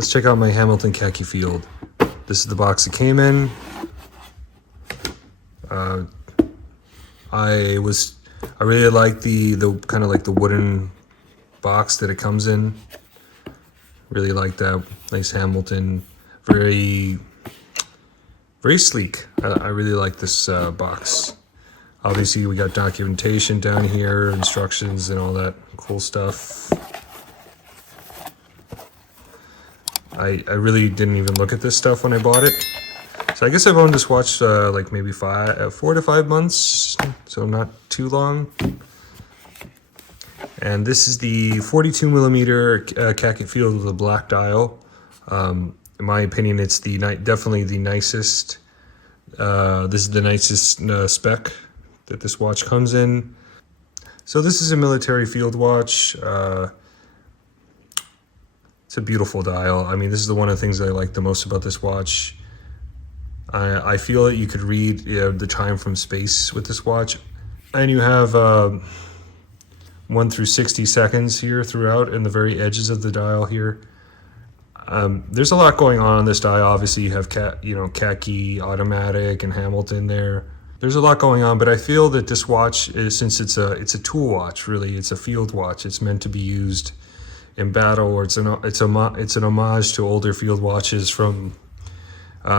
Let's check out my Hamilton Khaki Field. This is the box it came in. I really like the kind of like the wooden box that it comes in. Really like that. Nice Hamilton, very sleek. I really like this box. Obviously, we got documentation down here, instructions, and all that cool stuff. I really didn't even look at this stuff when I bought it. So I guess I've owned this watch like maybe 4 to 5 months, so not too long. And this is the 42 millimeter Khaki Field with a black dial. In my opinion, it's definitely the nicest. This is the nicest spec that this watch comes in. So this is a military field watch. It's a beautiful dial. I mean, this is one of the things that I like the most about this watch. I feel that you could read the time from space with this watch. And you have 1 through 60 seconds here throughout in the very edges of the dial here. There's a lot going on this dial. Obviously, you have khaki, automatic, and Hamilton there. There's a lot going on, but I feel that this watch is, since it's a tool watch, really, it's a field watch. It's meant to be used in battle, or it's an homage to older field watches from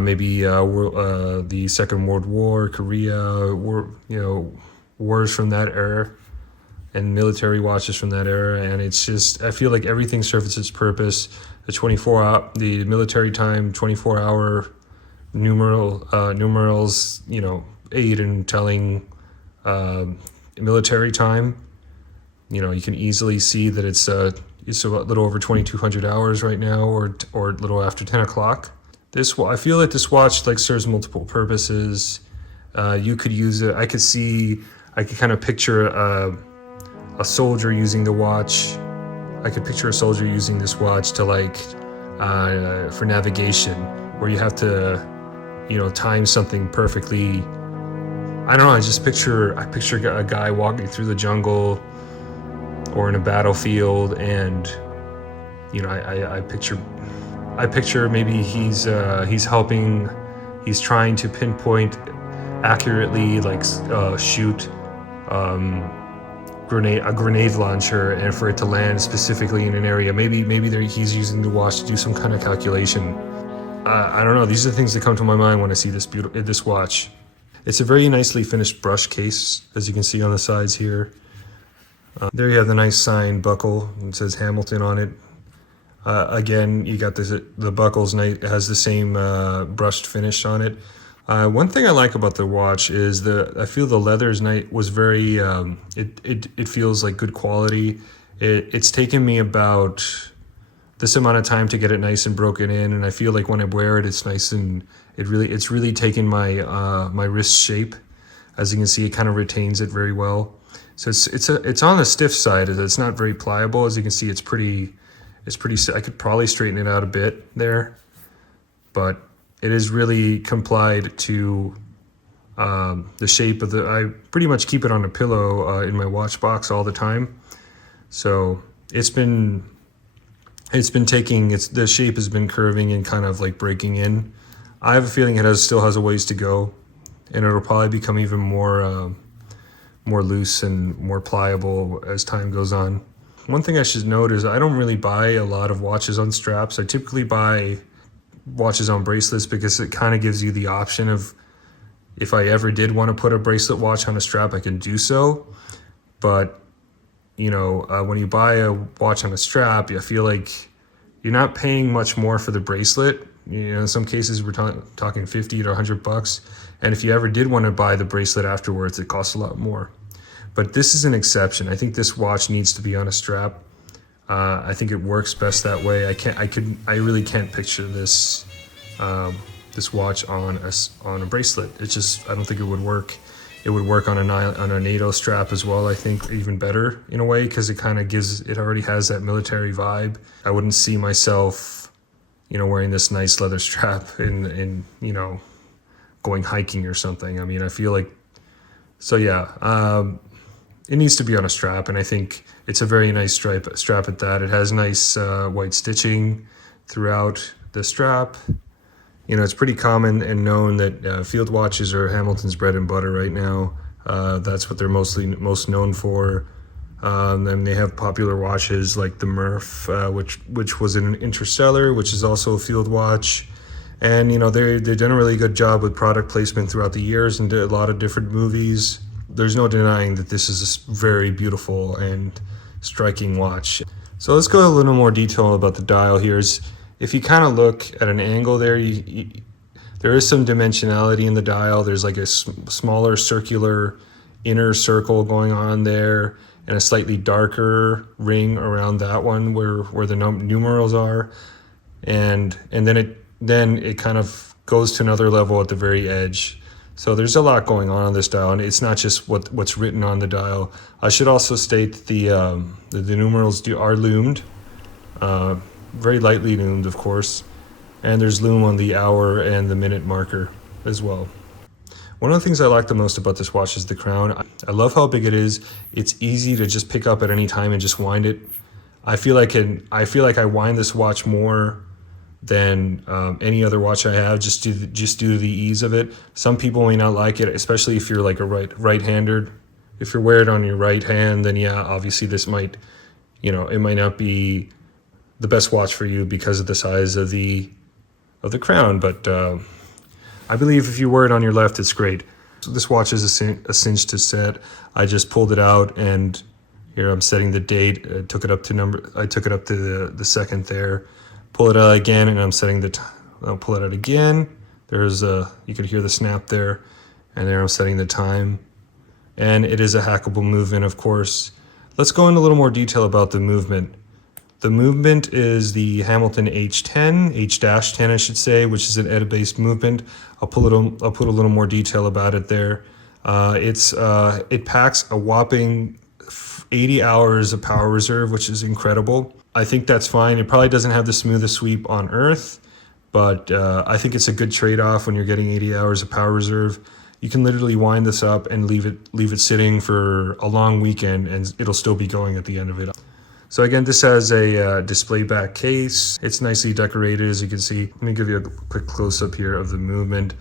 maybe the Second World War, Korea, wars from that era, and military watches from that era. And it's just, I feel like everything serves its purpose. The military time, 24-hour numerals, aid in telling military time. You can easily see that it's a little over 2,200 hours right now, or a little after 10 o'clock. I feel like this watch serves multiple purposes. You could use it. I could kind of picture a soldier using the watch. I could picture a soldier using this watch to for navigation, where you have to, time something perfectly. I don't know. I picture a guy walking through the jungle or in a battlefield, and I picture maybe he's trying to pinpoint accurately, shoot a grenade launcher, and for it to land specifically in an area. Maybe he's using the watch to do some kind of calculation. I don't know. These are the things that come to my mind when I see this watch. It's a very nicely finished brush case, as you can see on the sides here. There you have the nice signed buckle. It says Hamilton on it. Again, you got the buckles. It has the same brushed finish on it. One thing I like about the watch is I feel the leather was very. It feels like good quality. It's taken me about this amount of time to get it nice and broken in, and I feel like when I wear it, it's nice, and it's really taken my my wrist shape. As you can see, it kind of retains it very well. So it's on the stiff side. It's not very pliable. As you can see, it's pretty. I could probably straighten it out a bit there, but it is really complied to the shape of I pretty much keep it on a pillow in my watch box all the time. So the shape has been curving and kind of breaking in. I have a feeling it still has a ways to go, and it'll probably become even more loose and more pliable as time goes on. One thing I should note is I don't really buy a lot of watches on straps. I typically buy watches on bracelets because it kind of gives you the option of, if I ever did want to put a bracelet watch on a strap, I can do so. But when you buy a watch on a strap, I feel like you're not paying much more for the bracelet. In some cases we're talking $50 to $100, and if you ever did want to buy the bracelet afterwards, it costs a lot more. But this is an exception. I think this watch needs to be on a strap. I think it works best that way. I really can't picture this watch on a bracelet. I don't think it would work. It would work on a NATO strap as well. I think even better in a way, because it already has that military vibe. I wouldn't see myself, wearing this nice leather strap and going hiking or something. I mean, I feel like, so yeah. It needs to be on a strap, and I think it's a very nice strap at that. It has nice white stitching throughout the strap. You know, it's pretty common and known that field watches are Hamilton's bread and butter right now. That's what they're most known for. And they have popular watches like the Murph, which was an Interstellar, which is also a field watch. And you know, they've done a really good job with product placement throughout the years and did a lot of different movies. There's no denying that this is a very beautiful and striking watch. So let's go a little more detail about the dial here. If you kind of look at an angle there, there is some dimensionality in the dial. There's like a smaller circular inner circle going on there, and a slightly darker ring around that one where the numerals are, and then it kind of goes to another level at the very edge. So there's a lot going on this dial, and it's not just what's written on the dial. I should also state the numerals are loomed, very lightly loomed, of course, and there's loom on the hour and the minute marker as well. One of the things I like the most about this watch is the crown. I love how big it is. It's easy to just pick up at any time and just wind it. I feel like I wind this watch more than any other watch I have, just due to the ease of it. Some people may not like it, especially if you're like a right-hander. If you wear it on your right hand, then yeah, obviously this might, it might not be the best watch for you because of the size of the crown. But I believe if you wear it on your left, it's great. So this watch is a cinch to set. I just pulled it out, and here I'm setting the date. I took it up to the second there. Pull it out again, and I'm setting I'll pull it out again. You could hear the snap there, and there I'm setting the time. And it is a hackable movement, of course. Let's go into a little more detail about the movement. The movement is the Hamilton H10, H-10 I should say, which is an ETA-based movement. I'll put a little more detail about it there. It packs a whopping 80 hours of power reserve, which is incredible. I think that's fine. It probably doesn't have the smoothest sweep on Earth, but I think it's a good trade-off when you're getting 80 hours of power reserve. You can literally wind this up and leave it sitting for a long weekend, and it'll still be going at the end of it. So again, this has a display back case. It's nicely decorated, as you can see. Let me give you a quick close-up here of the movement.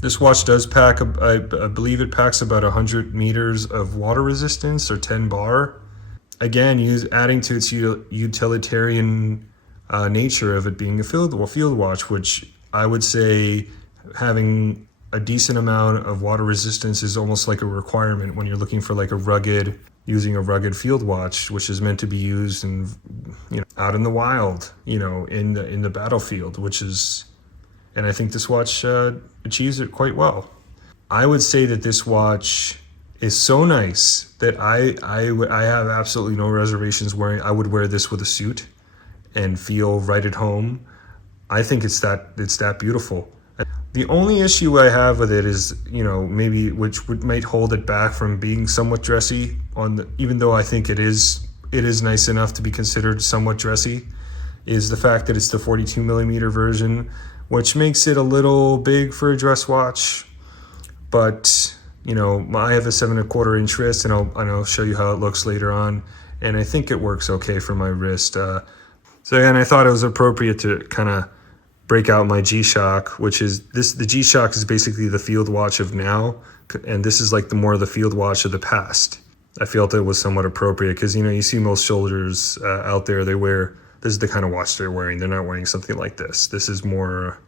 This watch does pack, I believe it packs about 100 meters of water resistance, or 10 bar. Again, adding to its utilitarian nature of it being a field watch, which I would say having a decent amount of water resistance is almost like a requirement when you're looking for like using a rugged field watch, which is meant to be used out in the wild, in the battlefield, and I think this watch achieves it quite well. I would say that this watch is so nice that I have absolutely no reservations wearing. I would wear this with a suit and feel right at home. I think it's that beautiful. The only issue I have with it is, maybe might hold it back from being somewhat dressy even though I think it is nice enough to be considered somewhat dressy, is the fact that it's the 42 millimeter version, which makes it a little big for a dress watch. But, I have a 7.25 inch wrist, and I'll show you how it looks later on. And I think it works okay for my wrist. So again, I thought it was appropriate to kind of break out my G-Shock, which is the G-Shock is basically the field watch of now, and this is like the field watch of the past. I felt it was somewhat appropriate because you see most soldiers out there, this is the kind of watch they're wearing. They're not wearing something like this. This is more,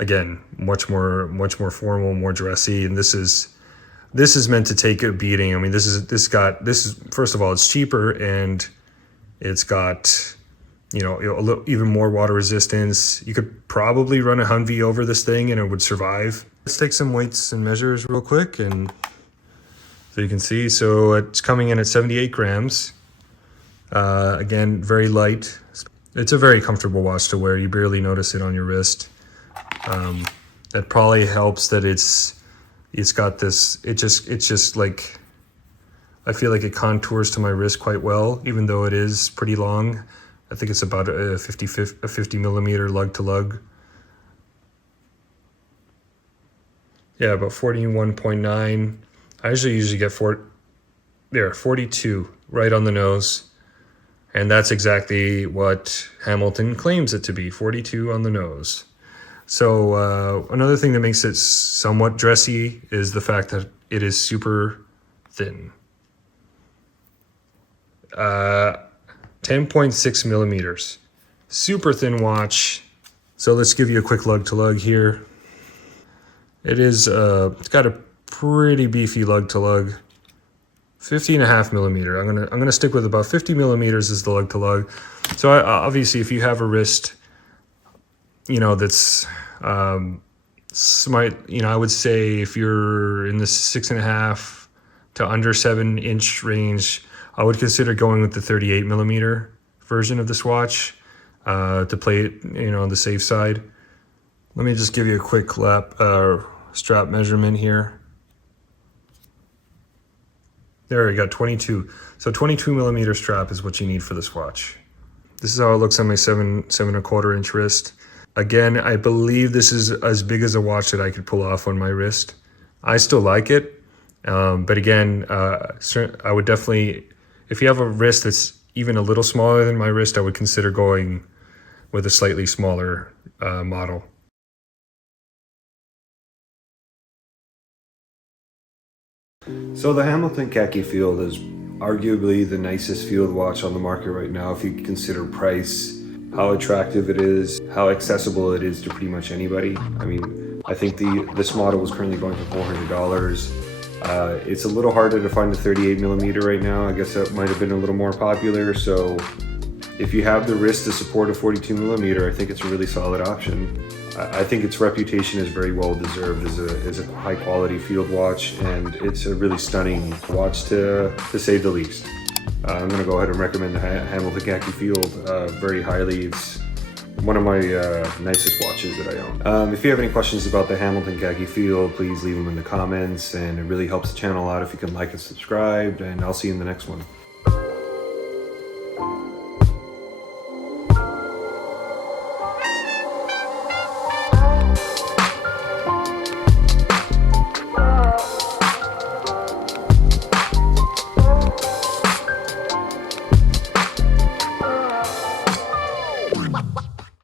again, much more formal, more dressy, and this is meant to take a beating. I mean, this is first of all, it's cheaper, and it's got even more water resistance. You could probably run a Humvee over this thing and it would survive. Let's take some weights and measures real quick, and so you can see. So it's coming in at 78 grams. Again, very light. It's a very comfortable watch to wear. You barely notice it on your wrist. That probably helps that it's got this. It's just like, I feel like it contours to my wrist quite well, even though it is pretty long. I think it's about a 50 millimeter lug to lug. Yeah, about 41.9. I usually get 42 right on the nose. And that's exactly what Hamilton claims it to be, 42 on the nose. So another thing that makes it somewhat dressy is the fact that it is super thin. 10.6 millimeters. Super thin watch. So let's give you a quick lug to lug here. It's got a pretty beefy lug to lug. 50.5 millimeter. I'm gonna stick with about 50 millimeters as the lug to lug. So obviously, if you have a wrist, that's I would say if you're in the 6.5 to under 7-inch range, I would consider going with the 38 millimeter version of this watch to play it, on the safe side. Let me just give you a quick strap measurement here. There, we got 22. So 22 millimeter strap is what you need for this watch. This is how it looks on my 7.25-inch wrist. Again, I believe this is as big as a watch that I could pull off on my wrist. I still like it, but again, I would definitely, if you have a wrist that's even a little smaller than my wrist, I would consider going with a slightly smaller model. So the Hamilton Khaki Field is arguably the nicest field watch on the market right now if you consider price, how attractive it is, how accessible it is to pretty much anybody. I mean, I think this model was currently going for $400. It's a little harder to find the 38 millimeter right now. I guess that might have been a little more popular. So if you have the wrist to support a 42 millimeter, I think it's a really solid option. I think its reputation is very well deserved as a high quality field watch, and it's a really stunning watch to say the least. I'm going to go ahead and recommend the Hamilton Khaki Field very highly. It's one of my nicest watches that I own. If you have any questions about the Hamilton Khaki Field, please leave them in the comments, and it really helps the channel out if you can like and subscribe, and I'll see you in the next one.